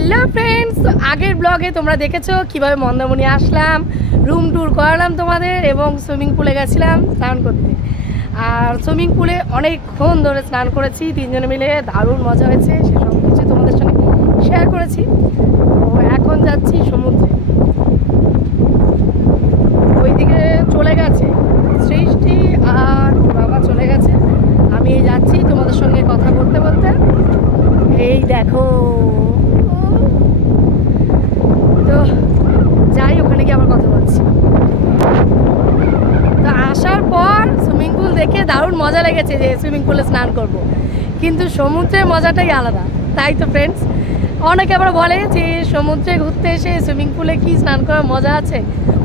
Hello friends आगे ब्लगे तुम्हारा देखेছো কিভাবে মন্দারমণি আসলাম रूम टूर करालाम তোমাদের এবং সুইমিং পুলে গেছিলাম স্নান করতে আর সুইমিং পুলে অনেকক্ষণ ধরে স্নান করেছি তিনজনে মিলে দারুণ মজা হয়েছে সেসব কিছু তোমাদের সঙ্গে শেয়ার করেছি তো এখন যাচ্ছি সমুদ্রে ওইদিকে চলে গেছে সৃষ্টি আর বাবা চলে গেছে আমি যাচ্ছি তোমাদের সঙ্গে কথা বলতে বলতে এই দেখো তো যাই ওখানে গিয়ে আবার কথা বলছি তো আসার পর সুইমিং পুল দেখে দারুণ মজা লেগেছে যে সুইমিং পুলে স্নান করব কিন্তু সমুদ্রের মজাটাই আলাদা তাই তো ফ্রেন্ডস অনেকে আবার বলে যে সমুদ্রে ঘুরতে এসে সুইমিং পুলে কি স্নান করার মজা আছে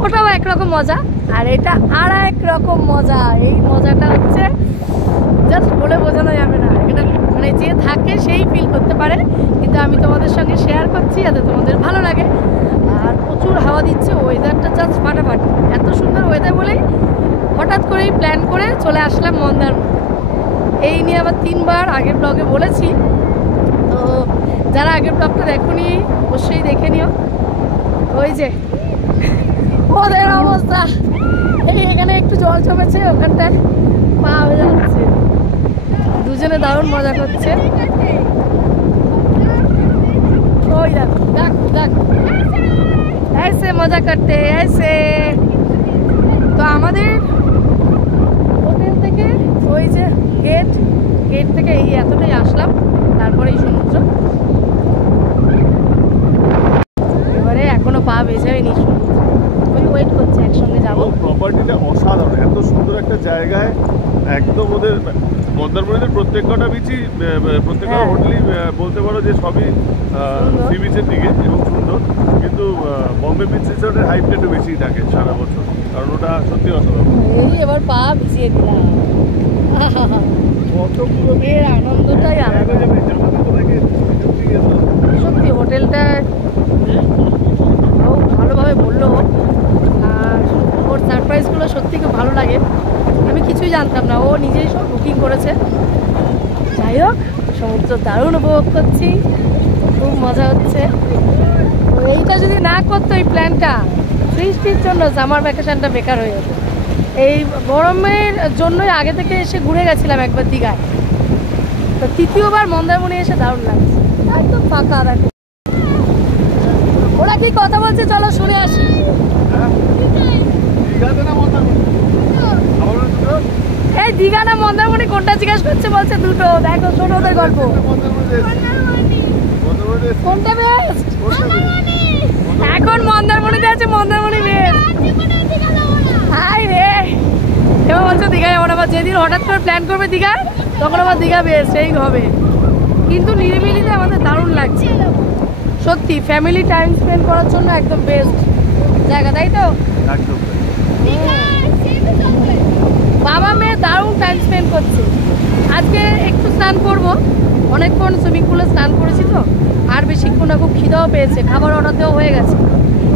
ওটাও একরকম মজা আর এটা আর এক রকম মজা এই মজাটা হচ্ছে জাস্ট বলে বোঝানো যাবে না এটা মানে যে থাকে সেই ফিল করতে পারে কিন্তু আমি তোমাদের সঙ্গে শেয়ার করছি যাতে তোমাদের ভালো লাগে আর প্রচুর হাওয়া দিচ্ছে ওয়েদারটা জাস্ট ফাটাফাটি এত সুন্দর ওয়েদার বলেই হঠাৎ করেই প্ল্যান করে চলে আসলাম মন্দারমণি এই নিয়ে আবার 3 বার আগের ব্লগে বলেছি তো যারা আগের ব্লগটা দেখোনি অবশ্যই দেখে নিও ওই যে ওদের অবস্থা এই এখানে একটু জল জমেছে ওখানটায় পা হয়ে যাচ্ছে দুজনে দারুণ মজা করছে ওই দেখো দেখো দেখো ऐसे मजा करते ऐसे तो আমাদের হোটেল থেকে ওই যে গেট থেকে এই এতটাই আসলাম তারপরে এই সমুদ্র এবারে এখনো পা ভেজে হয়নি ওই ওয়েট করছে একসঙ্গে যাবো প্রপার্টিটা অসাধারণ এত সুন্দর একটা জায়গায় একদম ওদের মন্দারমণিতে প্রত্যেকটা বিচই প্রত্যেকটা হোটেলই বলতে পারো যে সবই সি বিচের দিকে এবং সুন্দর কিন্তু বম্বে বিচ রিসোর্টের হাইপটা একটু বেশিই থাকে সারা বছর কারণ ওটা সত্যি অসাধারণ এই এবার পা ভিজিয়ে দিলাম কতগুলো এর আনন্দটাই আলাদা সত্যি হোটেলটা ও ভালোভাবে বললো আর ওর সারপ্রাইজগুলো সত্যি খুব ভালো লাগে আমি কিছুই জানতাম না ও নিজেই সব বুকিং করেছে যাই হোক সমুদ্র দারুণ উপভোগ করছি খুব মজা হচ্ছে তো এইটা যদি না করতো এই প্ল্যানটা বৃষ্টির জন্য সামার ভ্যাকেশনটা বেকার হয়ে যেত এই গরমের জন্যই আগে থেকে এসে ঘুরে গেছিলাম একবার দীঘায় তো তৃতীয়বার মন্দারমণি এসে দারুণ লাগছে একদম ফাঁকা দেখো ওরা কি কথা বলছে চলো শুনে আসি এই দীঘা না মন্দারমণি কোনটা জিজ্ঞেস করছে বলছে দুটো দেখো শোনো ওদের গল্প কোনটা বেস্ট এখন মন্দারমণিতে আছে মন্দারমণি বেস্ট হাই রে এবার বলছে দীঘা যাবো আবার যেদিন হঠাৎ করে প্ল্যান করবে দীঘা তখন আবার দীঘা বেস্ট এই হবে কিন্তু নিরিবিলিতে আমাদের দারুণ লাগছে সত্যি ফ্যামিলি টাইম স্পেন্ড করার জন্য একদম বেস্ট জায়গা তাই তো একদম বাবা মেয়ে দারুণ টাইম স্পেন্ড করছে আজকে একটু স্নান করবো অনেকক্ষণ সুইমিং পুলে স্নান করেছি তো আর বেশিক্ষণ না খুব খিদাও পেয়েছে খাবার অর্ডার দেওয়া হয়ে গেছে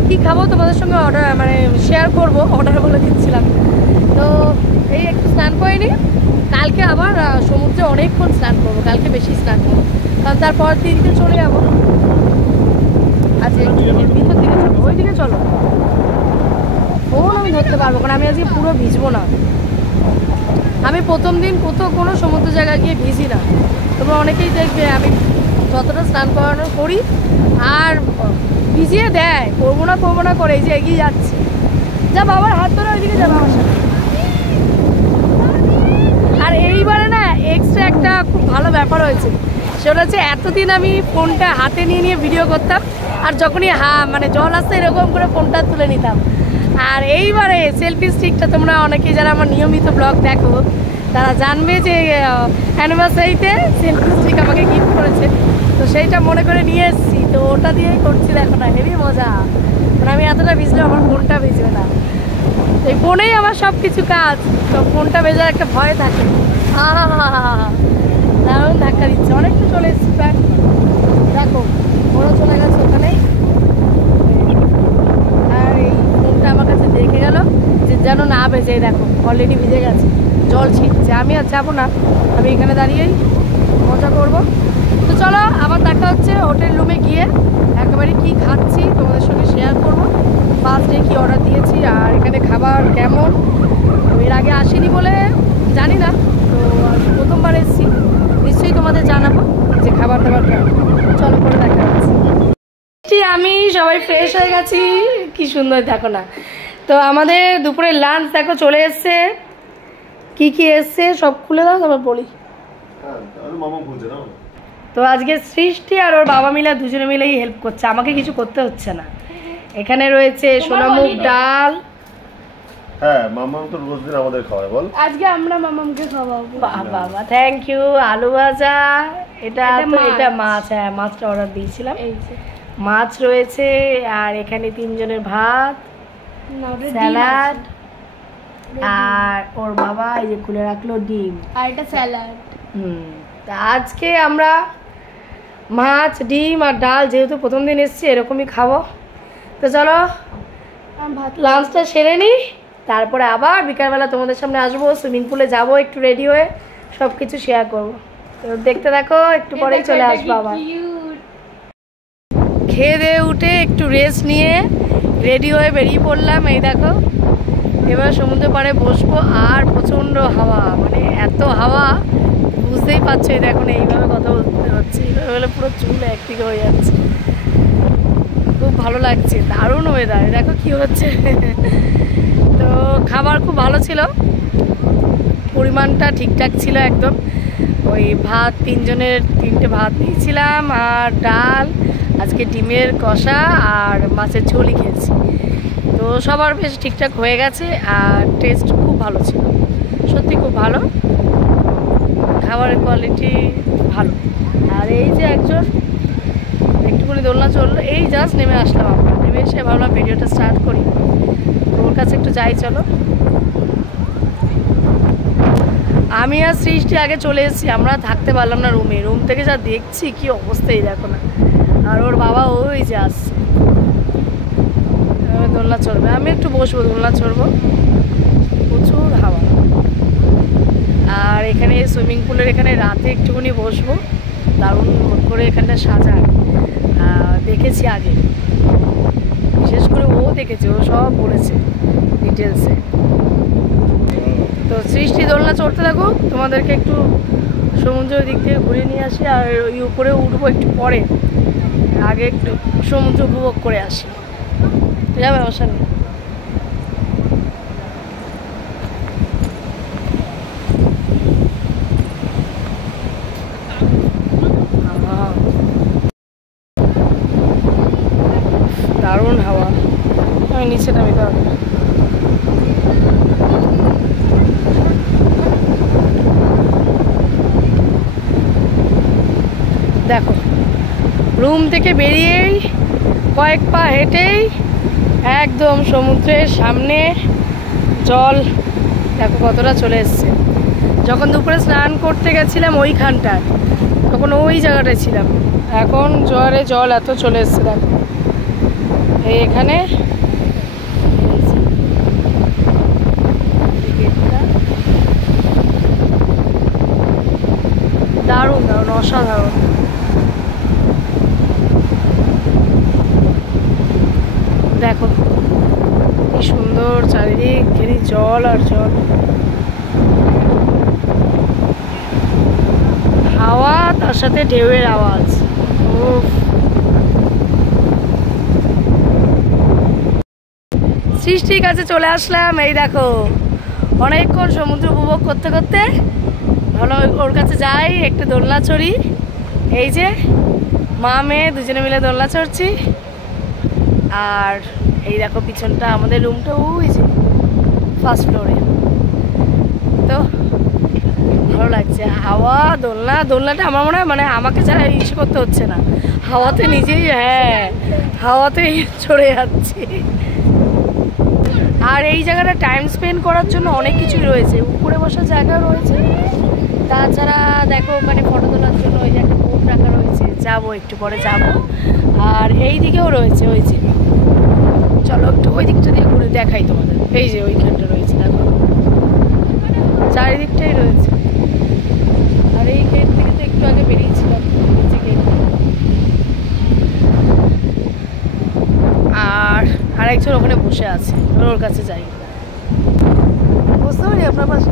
কি খাবো তোমাদের সঙ্গে অর্ডার মানে শেয়ার করবো অর্ডার বলে দিচ্ছিলাম তো এই একটু স্নান করিনি কালকে আবার সমুদ্রে অনেকক্ষণ স্নান করবো কালকে বেশি স্নান করবো কারণ তারপর দিনকে চলে যাবো আজকে ভিতর দিকে চলো ওই দিকে চলো ফোন আমি ধরতে পারবো কারণ আমি আজকে পুরো ভিজবো না আমি প্রথম দিন কোনো সমুদ্র জায়গায় গিয়ে ভিজি না তোমরা অনেকেই দেখবে আমি যতটা স্নান করানো করি আর ভিজিয়ে দেয় করবো না করে এই যে এগিয়ে যাচ্ছে যা বাবার হাত ধরে ওইদিকে যা বাবার সাথে আর এইবারে না এক্সট্রা একটা খুব ভালো ব্যাপার হয়েছে সেটা হচ্ছে এতদিন আমি ফোনটা হাতে নিয়ে ভিডিও করতাম আর যখনই মানে জল আসতে এরকম করে ফোনটা তুলে নিতাম আর এইবারে সেলফি স্টিকটা তোমরা অনেকেই যারা আমার নিয়মিত ব্লগ দেখো তারা জানবে যে অ্যানিভার্সারিতে সেলফি স্টিক আমাকে গিফট করেছে তো সেইটা মনে করে নিয়ে এসেছি তো ওটা দিয়েই করছি দেখো না হেবি মজা মানে আমি এতটা ভিজলেও আমার ফোনটা ভিজবে না এই ফোনেই আমার সব কিছু কাজ তো ফোনটা ভেজার একটা ভয় থাকে দারুণ ধাক্কা দিচ্ছে অনেকটা চলে এসেছি প্রায় দেখো ওরা চলে গেছে ওখানেই আর এই ফোনটা আমার কাছে দেখে গেল যে যেন না ভেজে দেখো অলরেডি ভিজে গেছে জল ছিটছে আমি আর যাবো না আমি এখানে দাঁড়িয়েই মজা করবো তো চলো আবার দেখা হচ্ছে হোটেল রুমে গিয়ে যে খাবার কেমন। এর আগে আসিনি বলে জানি না, তো প্রথমবার এসেছি, নিশ্চয়ই তোমাদের জানাবো যে খাবার দাবার কেমন। চলো করে দেখা যাচ্ছে। আমি সবাই ফ্রেশ হয়ে গেছি, কি সুন্দর দেখো না। তো আমাদের দুপুরের লাঞ্চ দেখো চলে এসছে, কি কি এসছে সব খুলে দাও তারপর বলি। তো আজকে সৃষ্টি আর ওর বাবা মিলে দুজনে মিলেই হেল্প করছে, আমাকে কিছু করতে হচ্ছে না। এখানে রয়েছে সোনামুগ ডাল। হ্যাঁ, মামাম তো রোজ দিন আমাদের খাওয়ায়, বল। আজকে আমরা মামামকে খাওয়াবো। বাবা থ্যাংক ইউ। আলু ভাজা, এটা মাছ। হ্যাঁ, মাছটা অর্ডার দিয়েছিলাম। এই যে মাছ রয়েছে, আর এখানে 3 জনের ভাত, স্যালাড, আর ওর বাবা এই যে খুলে রাখলো ডিম, আর এটা স্যালাড। তা আজকে আমরা মাছ, ডিম আর ডাল, যেহেতু প্রথম দিন এসছি এরকমই খাবো। তো চলো লাঞ্চটা সেরে নিই, তারপরে আবার বিকালবেলা তোমাদের সামনে আসবো, সুইমিং পুলে যাবো, একটু রেডি হয়ে সব কিছু শেয়ার করবো। তো দেখতে থাকো, একটু পরেই চলে আসবো আবার। খেয়ে দিয়ে উঠে একটু রেস্ট নিয়ে রেডি হয়ে বেরিয়ে পড়লাম। এই দেখো এবার সমুদ্র পাড়ে বসবো, আর প্রচণ্ড হাওয়া, মানে এত হাওয়া বুঝতেই পারছো। এই দেখো এইভাবে কথা বলতে হচ্ছে, এইভাবে হলে পুরো চুল একদিকে হয়ে যাচ্ছে। খুব ভালো লাগছে, দারুণ ওয়েদার। দেখো কি হচ্ছে। তো খাবার খুব ভালো ছিল, পরিমাণটা ঠিকঠাক ছিল একদম। ওই ভাত 3 জনের 3টে ভাত দিয়েছিলাম, আর ডাল, আজকে ডিমের কষা আর মাছের ঝোলই খেয়েছি। তো সবার বেশ ঠিকঠাক হয়ে গেছে, আর টেস্ট খুব ভালো ছিল, সত্যি খুব ভালো, খাবারের কোয়ালিটি ভালো। আর এই যে একজন একটুখানি দোলনা চললো, এই জাস্ট নেমে আসলাম আমরা, নেমে এসে ভাবলাম ভিডিওটা স্টার্ট করি। তো ওর কাছে একটু যাই চলো। আমি আর সৃষ্টি আগে চলে এসেছি, আমরা থাকতে পারলাম না রুমে, রুম থেকে যা দেখছি কি অবস্থাই দেখো না। আর ওর বাবা ওই যে আসছে, দোলনা চড়বে, আমি একটু বসবো, দোলনা চড়বো, প্রচুর হাওয়া। আর এখানে সুইমিং পুলের এখানে রাতে একটুখানি বসবো, দারুণ করে এখানটা সাজায়, দেখেছি আগে, বিশেষ করে ও দেখেছে, ও সব বলেছে ডিটেলসে। তো সৃষ্টি দোলনা চড়তে থাকো, তোমাদেরকে একটু সমুদ্রের দিক থেকে ঘুরে নিয়ে আসি, আর ওই উপরে উঠবো একটু পরে, আগে একটু সমুদ্র উপভোগ করে আসি। যাবে আমার সামনে? দারুণ হাওয়া, আমি নিচে নামি তো। দেখো রুম থেকে বেরিয়েই কয়েক পা হেঁটেই একদম সমুদ্রের সামনে, জল দেখো কতটা চলে এসছে। যখন দুপুরে স্নান করতে গেছিলাম ওইখানটায়, তখন ওই জায়গাটায় ছিলাম, এখন জোয়ারে জল এত চলে এসছে। দেখো এখানে দারুণ দারুণ অসাধারণ। দেখো কি সুন্দর চারিদিক ঘেরি জল আর জল, হাওয়া, তার সাথে ঢেউয়ের আওয়াজ। সৃষ্টির কাছে চলে আসলাম, এই দেখো অনেকক্ষণ সমুদ্র উপভোগ করতে করতে ভালো, ওর কাছে যাই, একটু দোলনা চড়ি। এই যে মা মেয়ে দুজনে মিলে দোলনা চড়ছি। আর এই দেখো পিছনটা আমাদের রুমটা, ওই যে ফার্স্ট ফ্লোরে। তো ভালো লাগছে, হাওয়া, দোলনা, দোলনাটা আমার মনে হয় মানে আমাকে ছাড়া ইস করতে হচ্ছে না, হাওয়াতে নিজেই, হ্যাঁ হাওয়াতেই চড়ে যাচ্ছি। আর এই জায়গাটা টাইম স্পেন্ড করার জন্য অনেক কিছুই রয়েছে, উপরে বসার জায়গা রয়েছে, তাছাড়া দেখো মানে ফটো তোলার জন্য ওই যে একটা বোট রাখা রয়েছে, যাবো একটু পরে যাবো। আর এই দিকেও রয়েছে, ওই যে চলো একটু ওই দিকটা দিয়ে ঘুরে দেখাই তোমাদের। এই যে ওইখানটা রয়েছে, দেখো চারিদিকটাই রয়েছে। আর এই গেট থেকে তো একটু আগে বেরিয়েছিলাম, নিচে গেট। আর আরেকজন ওখানে বসে আছে, ওর কাছে যাই। পারি আপনার পাশে?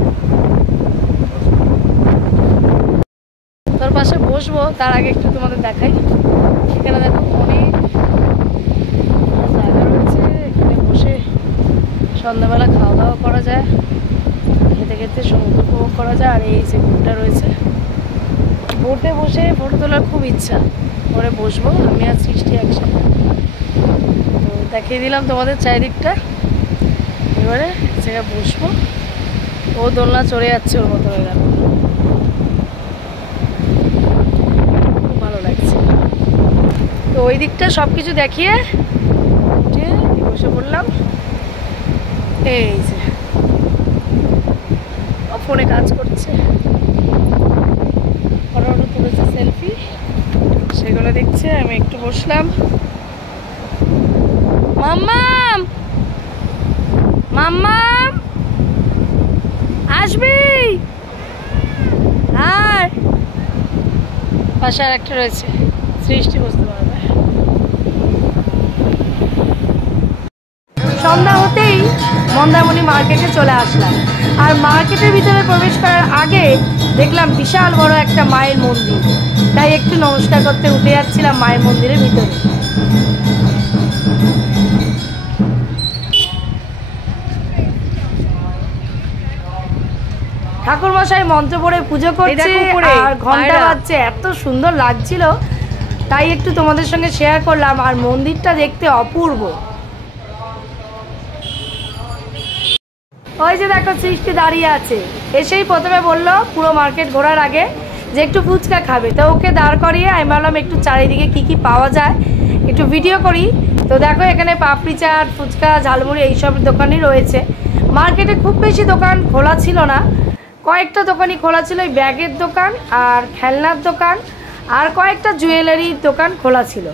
তোর পাশে বসবো, তার আগে একটু তোমাদের দেখাই। এখানে দেখো অনেক জায়গা রয়েছে, এখানে বসে সন্ধ্যাবেলা খাওয়া দাওয়া করা যায়, খেতে খেতে সমুদ্র উপভোগ করা যায়। আর এই যে বোটটা রয়েছে, বোটে বসে ফটো তোলার খুব ইচ্ছা, পরে বসবো আমি আর সৃষ্টি একসাথে। তো দেখিয়ে দিলাম তোমাদের চারিদিকটা, এবারে জায়গায় বসবো। ও দোলনা চড়ে যাচ্ছে ওর মতো হয়ে গেল, খুব ভালো লাগছে। তো ওই দিকটা সব কিছু দেখিয়ে বসে পড়লাম। এই যে ফোনে কাজ করছে, ফটো তুলেছে সেলফি, সেগুলো দেখছে, আমি একটু বসলাম। মাম্মাম মাম্মাম আসবি? আর পাশে আর একটা রয়েছে, সৃষ্টি বুঝতে পারবে। সন্ধ্যা হতেই মন্দারমণি মার্কেটে চলে আসলাম। আর মার্কেটের ভিতরে প্রবেশ করার আগে দেখলাম বিশাল বড় একটা মায়ের মন্দির, তাই একটু নমস্কার করতে উঠে যাচ্ছিলাম মায়ের মন্দিরের ভিতরে। ঠাকুর মশাই মন্ত্র পড়ে পুজো করছে আর ঘন্টা বাজছে, এত সুন্দর লাগছিল, তাই একটু তোমাদের সঙ্গে শেয়ার করলাম। আর মন্দিরটা দেখতে অপূর্ব। ওই যে দেখো সৃষ্টি দাঁড়িয়ে আছে, এসেই প্রথমে বললো পুরো মার্কেট ঘোরার আগে যে একটু ফুচকা খাবে, তো ওকে দাঁড় করিয়ে আমি ভাবলাম একটু চারিদিকে কি কি পাওয়া যায় একটু ভিডিও করি। তো দেখো এখানে পাপড়ি চাট, ফুচকা, ঝালমুড়ি এইসব দোকানই রয়েছে। মার্কেটে খুব বেশি দোকান খোলা ছিল না, কয়েকটা দোকানই খোলা ছিল, ওই ব্যাগের দোকান আর খেলনার দোকান আর কয়েকটা জুয়েলারির দোকান খোলা ছিল।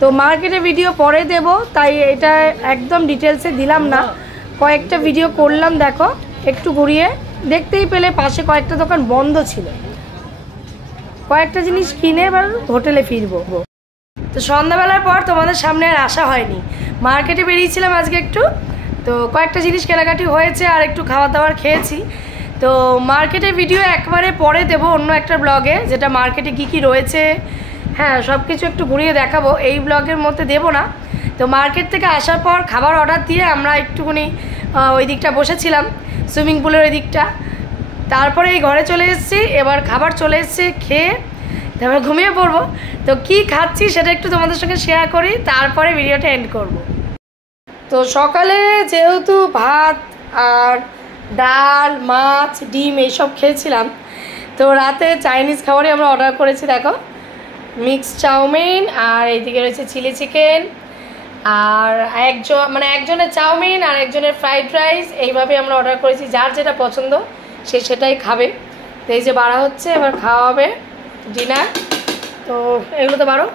তো মার্কেটে ভিডিও পরে দেব, তাই এটা একদম ডিটেলসে দিলাম না, কয়েকটা ভিডিও করলাম। দেখো একটু ঘুরিয়ে দেখতেই পেলে পাশে কয়েকটা দোকান বন্ধ ছিল, কয়েকটা জিনিস কিনে এবার হোটেলে ফিরবো। তো সন্ধ্যাবেলার পর তোমাদের সামনে আর আসা হয়নি, মার্কেটে বেরিয়েছিলাম আজকে একটু, তো কয়েকটা জিনিস কেনাকাটি হয়েছে আর একটু খাবার দাবার খেয়েছি। তো মার্কেটের ভিডিও একবারে পরে দেবো অন্য একটা ব্লগে, যেটা মার্কেটে কী কী রয়েছে, হ্যাঁ সব কিছু একটু ঘুরিয়ে দেখাবো, এই ব্লগের মধ্যে দেবো না। তো মার্কেট থেকে আসার পর খাবার অর্ডার দিয়ে আমরা একটুখানি ওই দিকটা বসেছিলাম, সুইমিং পুলের ওই দিকটা, তারপরে এই ঘরে চলে এসেছি, এবার খাবার চলে এসছে, খেয়ে তারপরে ঘুমিয়ে পড়বো। তো কি খাচ্ছি সেটা একটু তোমাদের সঙ্গে শেয়ার করি, তারপরে ভিডিওটা এন্ড করব। তো সকালে যেহেতু ভাত আর ডাল, মাছ, ডিম এইসব খেয়েছিলাম, তো রাতে চাইনিজ খাবারই আমরা অর্ডার করেছি। দেখো মিক্স চাউমিন, আর এইদিকে রয়েছে চিলি চিকেন, আর একজনের চাউমিন আর একজনের ফ্রাইড রাইস, এইভাবে আমরা অর্ডার করেছি, যার যেটা পছন্দ সে সেটাই খাবে। তো এই যে বাড়া হচ্ছে, এবার খাওয়া হবে ডিনার। তো এগুলো তো বারো।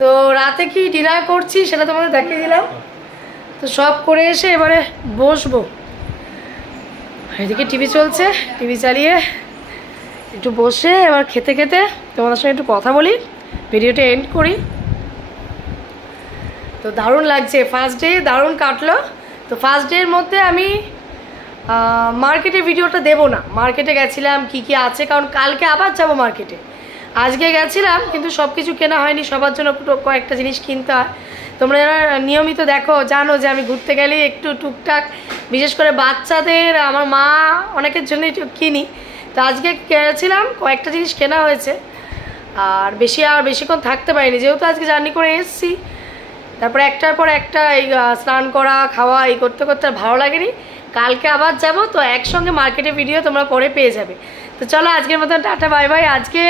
তো রাতে কি ডিনার করছি সেটা তোমাদের দেখিয়ে দিলাম। তো সব করে এসে এবারে বসবো, এদিকে টিভি চলছে, টিভি চালিয়ে একটু বসে এবার খেতে খেতে তোমাদের সঙ্গে একটু কথা বলি, ভিডিওটা এন্ড করি। তো দারুণ লাগছে, ফার্স্ট ডে দারুণ কাটলো। তো ফার্স্ট ডের মধ্যে আমি মার্কেটের ভিডিওটা দেবো না, মার্কেটে গেছিলাম কি কি আছে, কারণ কালকে আবার যাব মার্কেটে। আজকে গেছিলাম কিন্তু সব কিছু কেনা হয়নি, সবার জন্য কয়েকটা জিনিস কিনতে হয়। তোমরা যারা নিয়মিত দেখো জানো যে আমি ঘুরতে গেলে একটু টুকটাক, বিশেষ করে বাচ্চাদের, আমার মা অনেকের জন্য একটু কিনি। তো আজকে গেছিলাম, কয়েকটা জিনিস কেনা হয়েছে, আর বেশিক্ষণ থাকতে পারিনি, যেহেতু আজকে জার্নি করে এসেছি। তারপরে একটার পর একটা এই স্নান করা, খাওয়া এই করতে করতে ভালো লাগেনি। কালকে আবার যাব, তো একসঙ্গে মার্কেটের ভিডিও তোমরা পরে পেয়ে যাবে। তো চলো আজকের মতন টাটা বাই বাই। আজকে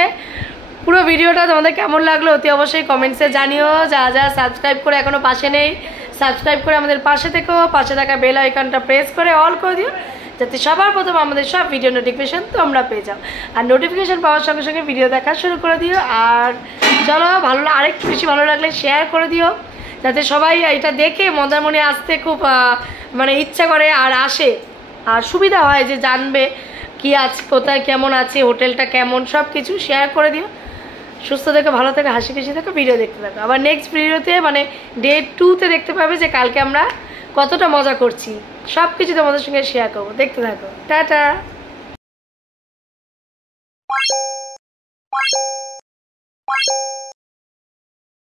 পুরো ভিডিওটা তোমাদের কেমন লাগলো অতি অবশ্যই কমেন্টসে জানিও। যা সাবস্ক্রাইব করে এখনও পাশে নেই, সাবস্ক্রাইব করে আমাদের পাশে থেকো, পাশে থাকা বেল আইকনটা প্রেস করে অল করে দিও, যাতে সবার প্রথম আমাদের সব ভিডিও নোটিফিকেশান তোমরা পেয়ে যাও। আর নোটিফিকেশান পাওয়ার সঙ্গে সঙ্গে ভিডিও দেখা শুরু করে দিও। আর চলো আরেকটু বেশি ভালো লাগলে শেয়ার করে দিও, যাতে সবাই এটা দেখে মন্দারমণি আসতে খুব ইচ্ছা করে আর আসে, আর সুবিধা হয় যে জানবে কি আছে, কোথায় কেমন আছে, হোটেলটা কেমন, সব কিছু শেয়ার করে দিও। সুস্থ থেকে, ভালো থেকে, হাসি খুশি থেকে ভিডিও দেখতে থাকো। আবার নেক্সট ভিডিওতে ডে 2-তে দেখতে পাবে যে কালকে আমরা কতটা মজা করছি। সব কিছু তোমাদের সঙ্গে শেয়ার করবো, দেখতে থাকো। টাটা।